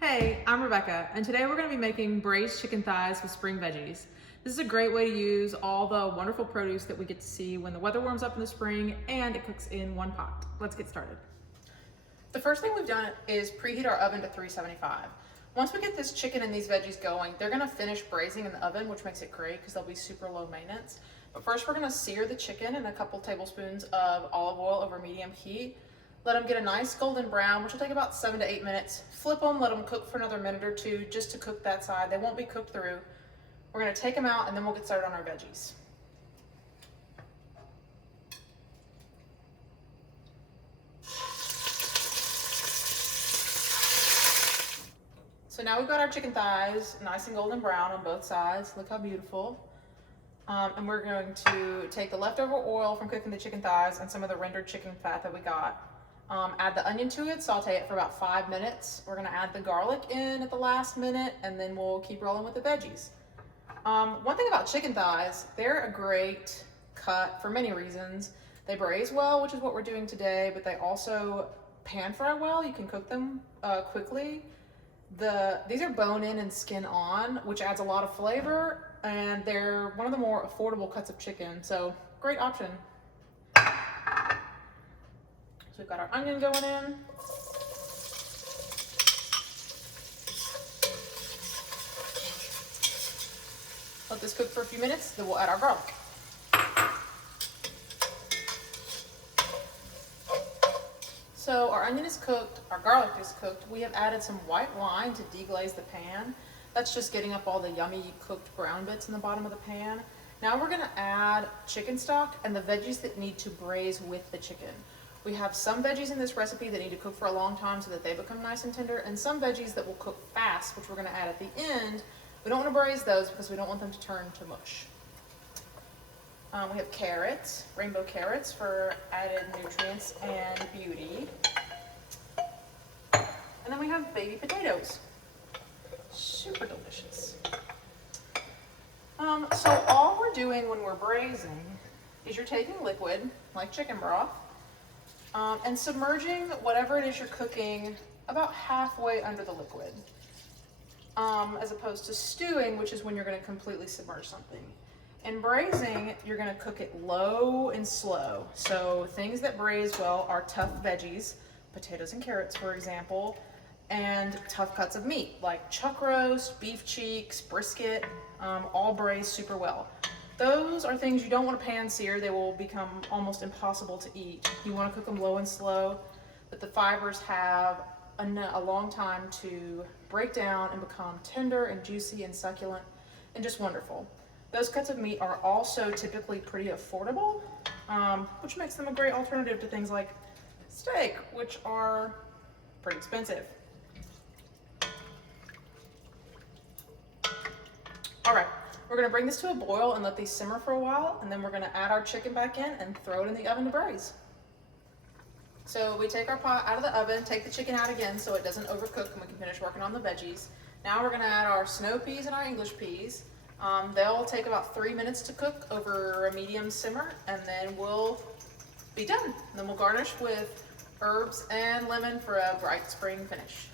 Hey, I'm Rebecca, and today we're going to be making braised chicken thighs with spring veggies. This is a great way to use all the wonderful produce that we get to see when the weather warms up in the spring, and it cooks in one pot. Let's get started. The first thing we've done is preheat our oven to 375. Once we get this chicken and these veggies going, they're going to finish braising in the oven, which makes it great because they'll be super low maintenance. But first we're going to sear the chicken in a couple tablespoons of olive oil over medium heat. Let them get a nice golden brown, which will take about 7 to 8 minutes. Flip them, let them cook for another minute or two just to cook that side. They won't be cooked through. We're going to take them out and then we'll get started on our veggies. So now we've got our chicken thighs nice and golden brown on both sides. Look how beautiful. And we're going to take the leftover oil from cooking the chicken thighs and some of the rendered chicken fat that we got. Add the onion to it, saute it for about 5 minutes. We're gonna add the garlic in at the last minute, and then we'll keep rolling with the veggies. One thing about chicken thighs, they're a great cut for many reasons. They braise well, which is what we're doing today, but they also pan fry well. You can cook them quickly. These are bone in and skin on, which adds a lot of flavor, and they're one of the more affordable cuts of chicken, so great option. So we've got our onion going in. Let this cook for a few minutes, then we'll add our garlic. So our onion is cooked, our garlic is cooked. We have added some white wine to deglaze the pan. That's just getting up all the yummy cooked brown bits in the bottom of the pan. Now we're gonna add chicken stock and the veggies that need to braise with the chicken. We have some veggies in this recipe that need to cook for a long time so that they become nice and tender, and some veggies that will cook fast, which we're gonna add at the end. We don't wanna braise those because we don't want them to turn to mush. We have carrots, rainbow carrots for added nutrients and beauty. And then we have baby potatoes. Super delicious. So all we're doing when we're braising is you're taking liquid, like chicken broth, and submerging whatever it is you're cooking about halfway under the liquid, as opposed to stewing, which is when you're going to completely submerge something. In braising, you're going to cook it low and slow. So things that braise well are tough veggies, potatoes and carrots, for example, and tough cuts of meat like chuck roast, beef cheeks, brisket, all braise super well. Those are things you don't want to pan sear. They will become almost impossible to eat. You want to cook them low and slow, but the fibers have a long time to break down and become tender and juicy and succulent and just wonderful. Those cuts of meat are also typically pretty affordable, which makes them a great alternative to things like steak, which are pretty expensive. All right, we're gonna bring this to a boil and let these simmer for a while, and then we're gonna add our chicken back in and throw it in the oven to braise. So we take our pot out of the oven, take the chicken out again so it doesn't overcook and we can finish working on the veggies. Now we're gonna add our snow peas and our English peas. They'll take about 3 minutes to cook over a medium simmer, and then we'll be done. And then we'll garnish with herbs and lemon for a bright spring finish.